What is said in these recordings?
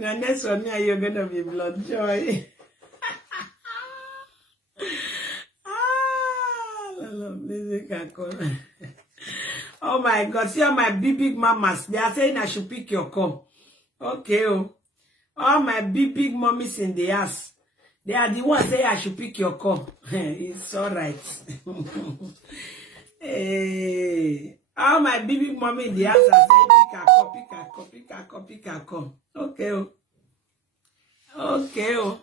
In the next one, you're gonna be blood joy. Oh my God, see all my big mamas. They are saying I should pick your call. Okay, oh. All my big mommies in the house. They are the ones saying I should pick your call. It's all right. Hey. All my big mommy in the house are saying pick a call, pick a call, pick a call, pick a call. Okay, oh. Okay, oh.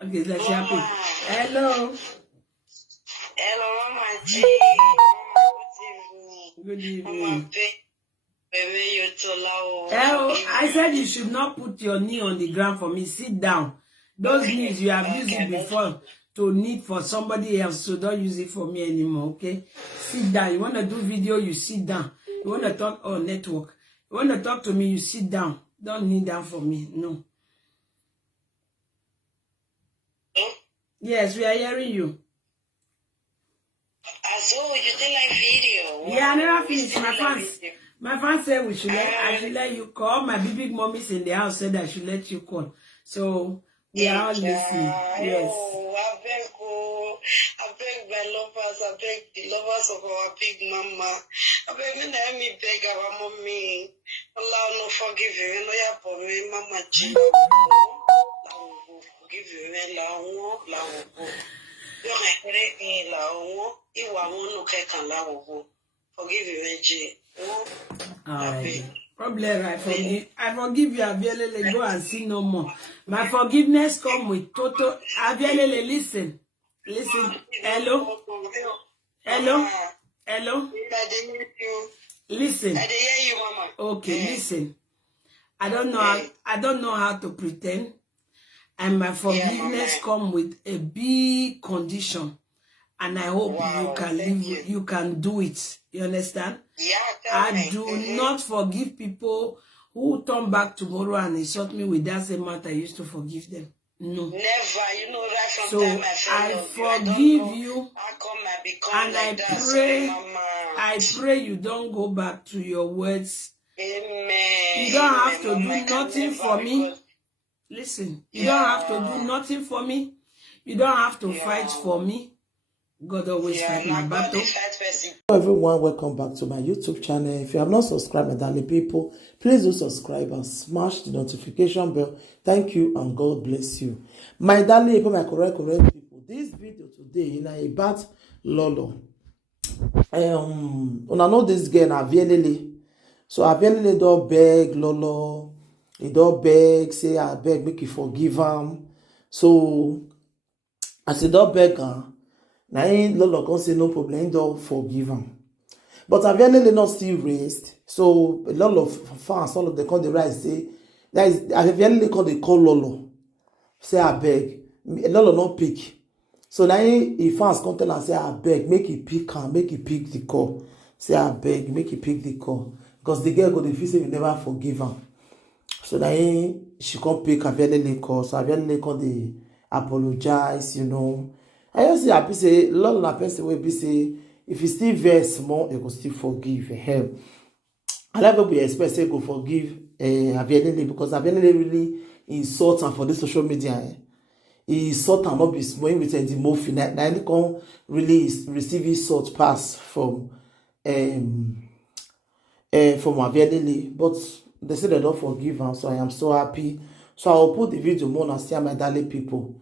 Okay, let's happy. Hello. Hello, Mama G. Good evening. Mama P. Oh, I said you should not put your knee on the ground for me. Sit down. Those knees you have used it before to knee for somebody else, so don't use it for me anymore, okay? Sit down. You want to do video, you sit down. You want to talk on network. You want to talk to me, you sit down. Don't kneel down for me. No. Yes, we are hearing you. So you did like video? Yeah, I never finished. My fans said we should I should let you call. My big mommies in the house said I should let you call. So we are all listening. Yes. I beg my lovers, I beg the lovers of our big mama. I beg me let me beg our mommy. Allah no forgive you. No ya for me, Mama G. Forgive you, la forgive you, G. Alright. Problem, I forgive you, Avielele. Go and sin no more. My forgiveness come with total. Avielele, listen. Listen. Hello. Hello. Hello. Listen. I hear you, Mama. Okay, listen. I don't know how to pretend. And my forgiveness come with a big condition. And I hope you can do it. You understand? Yeah, I do not forgive people who turn back tomorrow and insult me with that same amount I used to forgive them. No. Never. You know right from so time I forgive you. How come I become and like I pray you don't go back to your words. Amen. You don't have to do nothing for me. Listen, you don't have to do nothing for me. You don't have to fight for me. God always fight my battle. Hello everyone, welcome back to my YouTube channel. If you have not subscribed, my darling people, please do subscribe and smash the notification bell. Thank you and God bless you. My darling people, my correct people, this video today is about Lolo. When I know this girl, Avielele. So Avielele don't beg Lolo. He don't beg, say I beg, make you forgive him. So as he don't beg her, now Lolo can say no problem, he don't forgive him. But Avielele not still raised. So a lot of fans, all of them call the right say that is Avielele call Lolo. Say I beg. Lolo not pick. So now he fans come tell and say I beg, make he pick her, make he pick the call. Say I beg, make he pick the call. Because the girl go the feel say you never forgive her. So now she can't pick Avielele call. So Avielele call the apologize, you know. I just say happy say Lolo na person will be say if you still very small, you can still forgive him. I never be expect say go forgive Avielele because Avielele really insult her for this social media. He insult her not be small with the morphine. Now he can really receive insult pass from Avielele, but they say they don't forgive her, so I am so happy. So I will put the video more and see my darling people.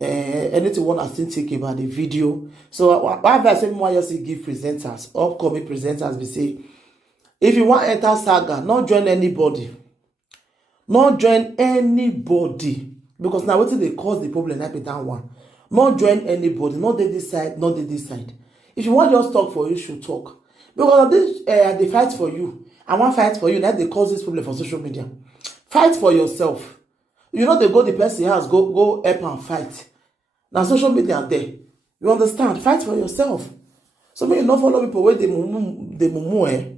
Anything one I still think about the video. So what I say more just give presenters, upcoming presenters, we say if you want to enter saga, not join anybody. Not join anybody. Because now what they cause the problem like that one. Not join anybody, not this side, not this side. If you want just talk for you, should talk. Because this they fight for you. I want fight for you. Now they cause this problem for social media. Fight for yourself. You know they go the person house, go help and fight. Now social media there. You understand? Fight for yourself. So me you not follow people where they mumu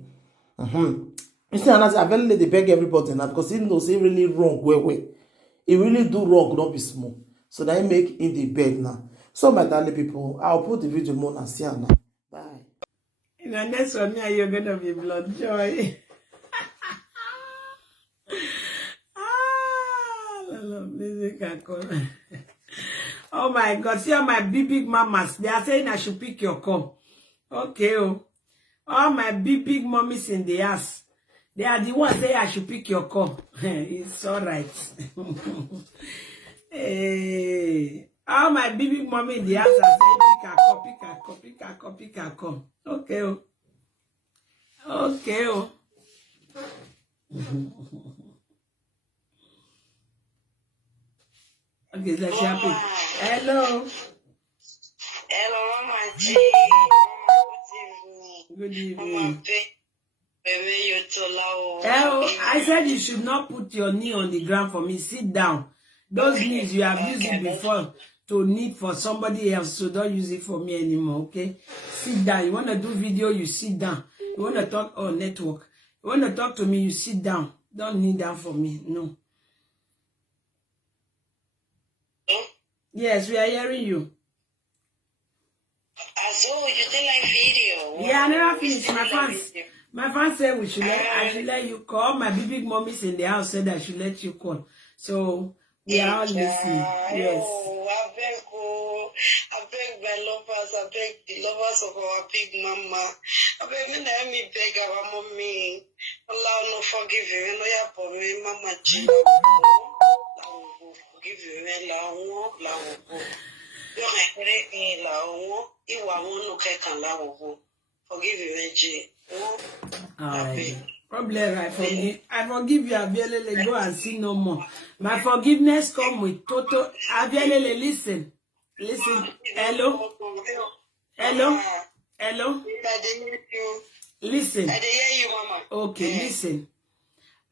You see, and I very they beg everybody now because he knows he really wrong. Wait. He really do wrong, not be small. So that he make in the bed now. So my darling people, I'll put the video more and see her now. Bye. The next one, you're gonna be blood joy. Lolo, music and call. Oh my God, see all my big mamas. They are saying I should pick your call. Okay, oh. All my big mommies in the ass. They are the ones say I should pick your call. It's all right. Hey. All my big mommy in the ass are saying pick a call, pick a call, pick a call, pick a call. Okay, oh. Okay, oh. Okay, let's happy. Hello. Hello, Mama G. Mama, Good evening. Mama, baby, you too loud. Oh, I said you should not put your knee on the ground for me. Sit down. Those knees you have used it before to knit for somebody else, so don't use it for me anymore, okay? Sit down. You want to do video, you sit down. You want to talk on network. You want to talk to me, you sit down. Don't kneel down for me. No. Yes, we are hearing you. So you did like video? Yeah, I never finished. My fans said I should let you call. My big mommies in the house said I should let you call. So we are all listening. Yes. I beg my lovers, I beg the lovers of our big mama. I beg me let me beg our mommy. Allah no forgive you. No ya for me, Mama G. Forgive you, forgive you, G. Alright. Problem, I forgive you, Avielele. Go and see no more. My forgiveness come with total. Avielele, listen. Listen. Hello. Hello. Hello. Listen. I hear you, Mama. Okay, listen.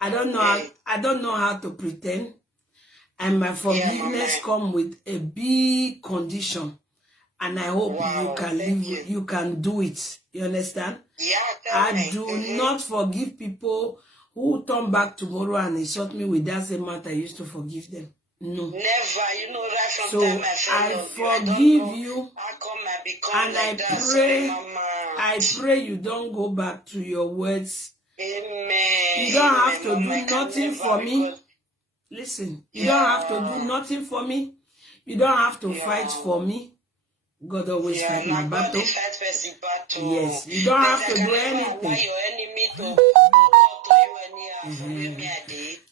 I don't know how to pretend. And my forgiveness come with a big condition. And I hope you can do it. You understand? Yeah, I do not forgive people who turn back tomorrow and insult me with that same matter I used to forgive them. No. Never. You know right from so time I forgive you. How come I become and like I pray you don't go back to your words. Amen. You don't have to do nothing for me. Listen, you don't have to do nothing for me. You don't have to fight for me. God always fight my battle. Yes, you don't have to do anything.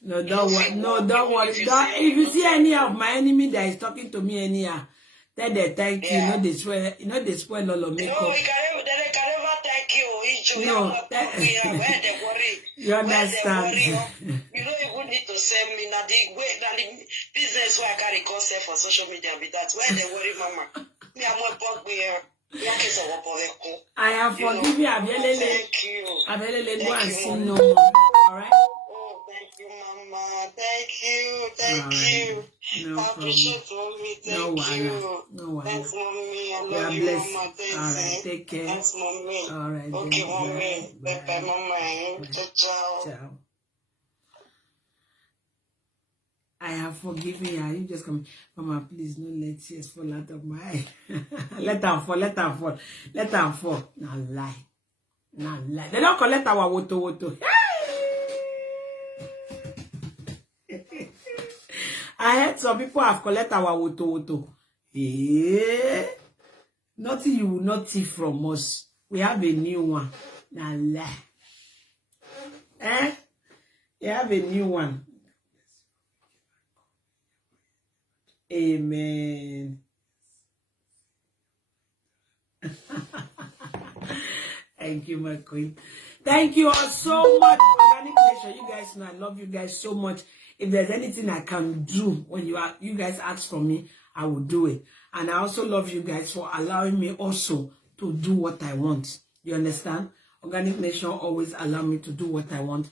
No, don't worry. No, don't worry. If you see any of my enemy that is talking to me anyhow, tell them thank you. They spoil Lolo makeup. No, they can never thank you. No, you understand. You don't even need to send me now. The business where I carry concept for social media be that where they worry, Mama. Me, I'm not bug where. I have forgiven you, Avielele. Thank you. Avielele, go and sin no more. Alright? Oh, thank you, Mama. Thank you. Thank you. No I appreciate Mommy. Thank you. No worries. Thanks, Mommy. I We love are you, blessed. Mama. Thanks. Alright, take care. Thanks, Mommy. Alright. Okay, Mommy. Bye. Bye, Mama. Ciao. Ciao. I have forgiven you. You just come, Mama, please don't let tears fall out of my eye. Let them fall. Now lie. They don't collect our woto. I heard some people have collected our woto. Nothing you will not see from us. We have a new one. Now lie. You have a new one. Amen. Thank you, my queen. Thank you all so much. Organic Nation, you guys know I love you guys so much. If there's anything I can do when you guys ask for me, I will do it. And I also love you guys for allowing me also to do what I want. You understand? Organic Nation always allow me to do what I want.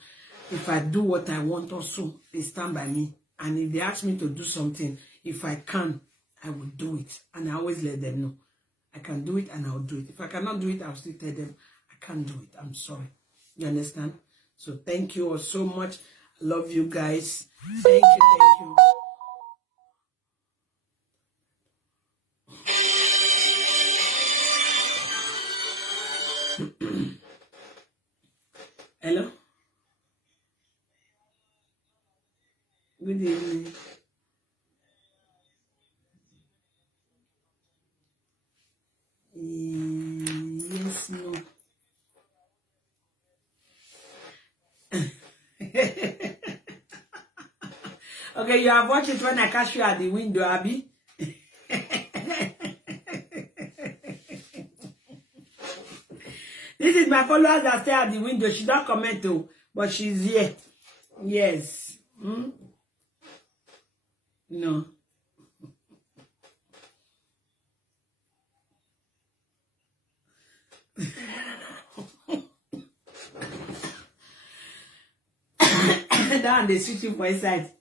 If I do what I want also, they stand by me. And if they ask me to do something, if I can, I will do it. And I always let them know. I can do it and I'll do it. If I cannot do it, I'll still tell them, I can't do it. I'm sorry. You understand? So thank you all so much. I love you guys. Thank you. Hello? Good evening. Yes, no. Okay, you have watched it when I catch you at the window, Abby. This is my followers that stay at the window. She don't comment though, but she's here. Yes. Hmm? No. Down they switching for inside.